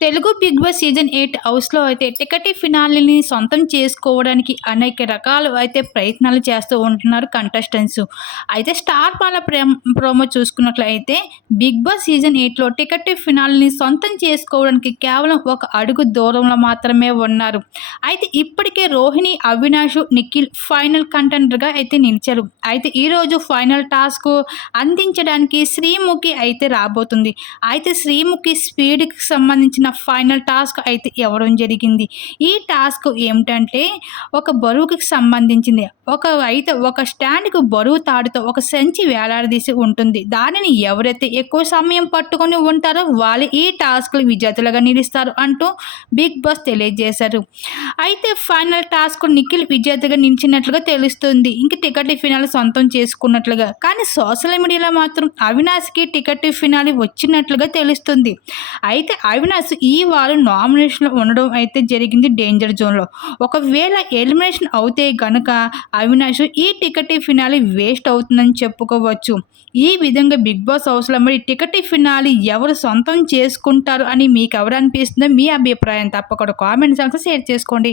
Telugu 'big boss' season 8 హౌస్‌లో అయితే ticket ఫినాలేని సొంతం చేసుకోవడానికి అనేక రకాలు అయితే ప్రయత్నాలు చేస్తూ ఉంటున్నారు కంటెస్టెంట్స్. అయితే స్టార్ మాల ప్రోమో చూసుకున్నట్లయితే 'బిగ్ బాస్' సీజన్ 8లో టికెట్ ఫినాలేని సొంతం చేసుకోవడానికి కేవలం ఒక అడుగు దూరంలో మాత్రమే ఉన్నారు. అయితే ఇప్పటికే రోహిణి, అవినాష్, నిఖిల్ ఫైనల్ కంటెండర్‌గా అయితే నిలిచారు. అయితే ఈరోజు ఫైనల్ టాస్క్ అందించడానికి శ్రీముఖి అయితే రాబోతుంది. అయితే శ్రీముఖి స్పీడ్‌కి సంబంధించిన ఫైనల్ టాస్క్ అయితే ఇవ్వడం జరిగింది. ఈ టాస్క్ ఏమిటంటే ఒక బరువుకి సంబంధించింది. ఒక స్టాండ్‌కి బరువు తాడుతో ఒక సంచి వేలాడదీసి ఉంటుంది. దానిని ఎవరైతే ఎక్కువ సమయం పట్టుకొని ఉంటారో వాళ్ళు ఈ టాస్క్‌లో విజేతలుగా నిలుస్తారు అంటూ బిగ్ బాస్ తెలియజేశారు. అయితే ఫైనల్ టాస్క్ నిఖిల్ విజేతగా నిలిచినట్లుగా తెలుస్తుంది. ఇంక టికెట్ ఫినాలే సొంతం చేసుకున్నట్లుగా. కానీ సోషల్ మీడియాలో మాత్రం అవినాష్‌కి టికెట్ ఫినాలే వచ్చినట్లుగా తెలుస్తుంది. అయితే అవినాష్ ఈ వారం నామినేషన్‌లో ఉండడం అయితే జరిగింది డేంజర్ జోన్‌లో. ఒకవేళ ఎలిమినేషన్ అవుతే గనక అవినాష్ ఈ టికెట్ ఫినాలే వేస్ట్ అవుతుందని చెప్పుకోవచ్చు. ఈ విధంగా బిగ్ బాస్ హౌస్‌లో మరి టికెట్ ఫినాలే ఎవరు సొంతం చేసుకుంటారు అని మీకెవరు అనిపిస్తుందో మీ అభిప్రాయం తప్పకుండా కామెంట్ సెక్షన్‌లో షేర్ చేసుకోండి.